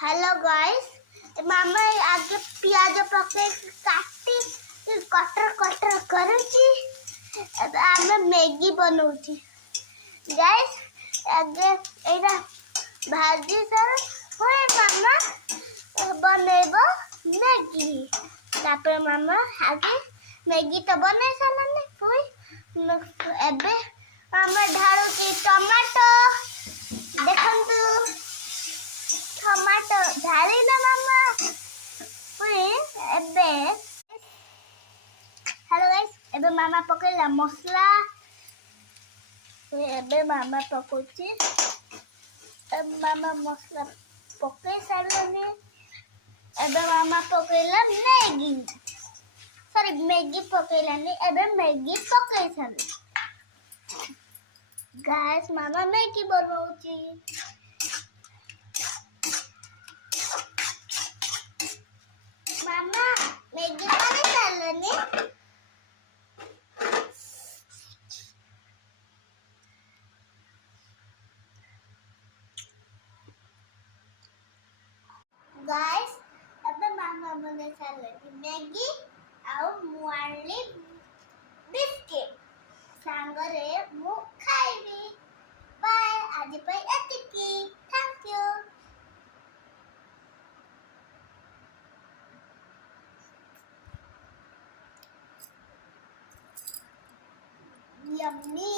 hello guys मामा आगे पियाज पके काटी कटर कटर करूची आमे मैगी बनौची गाइस आगे एरा भाजी सर होय मामा बनेबो मैगी तापर मामा आगे मैगी तो बने सालाने होय एबे मामा ढाळुची टमाटो देखंतु टमाटो ढाली ना मामा पुरी एबे हेलो गाइस एबे मामा पकेला मसला एबे मामा पकोची मामा मसला पके सारलनी एबे मामा पकेला मैगी सॉरी मैगी पकेलानी एबे मैगी पके सारल गाइस मामा मैगी बनौची मामा मैगी बने सारलनी गाइस अबे मामा बने सारलनी मैगी आउ मुआली बिस्किट सांगरे मु खाइबी बाय आज पे एतिकी थैंक यू यम्मी